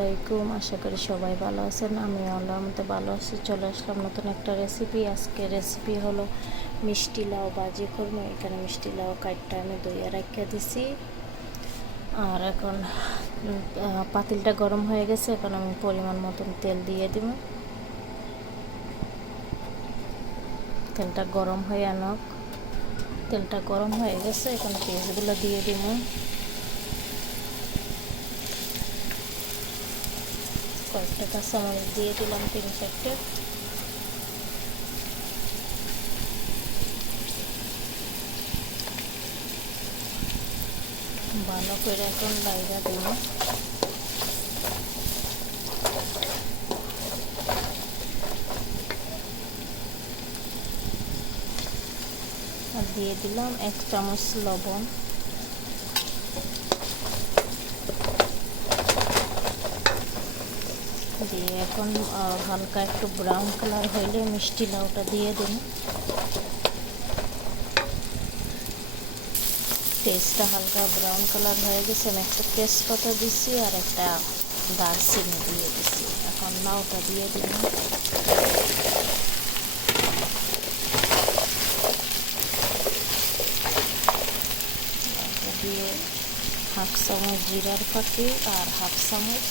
আলাইকুম। আশা করি সবাই ভালো আছেন। আমি আল্লাহর মতো ভালো আছি। চলে আসলাম নতুন একটা রেসিপি। আজকে রেসিপি হলো মিষ্টি লাউ ভাজি করব। এখানে মিষ্টি লাউ কাটটা আমি দইয়ে রাখিয়ে দিছি। আর এখন পাতিলটা গরম হয়ে গেছে। এখন আমি পরিমাণ মতন তেল দিয়ে দিব। তেলটা গরম হয়ে আনক। তেলটা গরম হয়ে গেছে। এখন পেঁয়াজগুলো দিয়ে দিব। কয়েকটা কাঁচামরিচ দিয়ে দিলাম, 3-4টে। ভালো করে এখন বাইরে দিব। আর দিয়ে দিলাম 1 চামচ লবণ। দিয়ে এখন হালকা একটু ব্রাউন কালার হইলে মিষ্টি লাউটা দিয়ে দিন। পেস্টটা হালকা ব্রাউন কালার হয়ে গেছে। আমি একটা তেজপাতা দিছি আর একটা দারচিনি দিয়ে দিছি। এখন লাউটা দিয়ে দিন। দিয়ে 1/2 চামচ জিরার পাতি আর 1/2 চামচ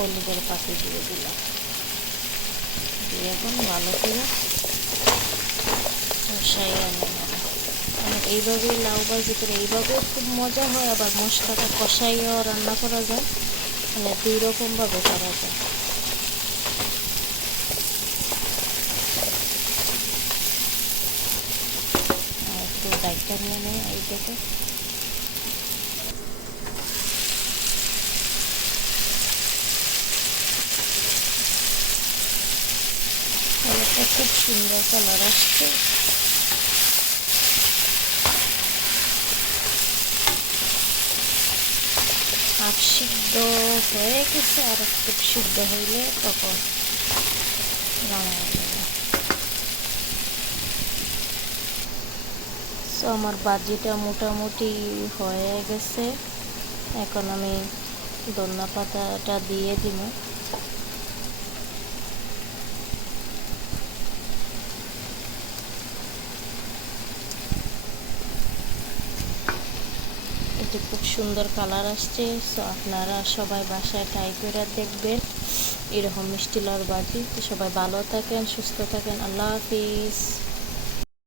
হলুদের পাতি দিয়ে দিলাম। দিয়ে এখন ভালো করে কষাইয়ে নেব। এইভাবে লাউ ভাজি করে এইভাবেও খুব মজা হয়, আবার মশলাটা কষাইয়েও রান্না করা যায়। মানে 2 রকমভাবে করা যায়। একটু ডাইটটা নিয়ে নেই এই দেখে। একটা খুব সুন্দর কালার আসছে। হাফ সিদ্ধ হয়ে গেছে, আর একটু সিদ্ধ হইলে তখন নামাই দেবো। তো আমার ভাজিটা মোটামুটি হয়ে গেছে। এখন আমি ধনিয়া পাতাটা দিয়ে দিব। এটি খুব সুন্দর কালার আসছে। সো আপনারা সবাই বাসায় ট্রাই করে দেখবেন এরকম মিষ্টি লাউর ভাজি। তো সবাই ভালো থাকেন, সুস্থ থাকেন। আল্লাহ হাফিজ।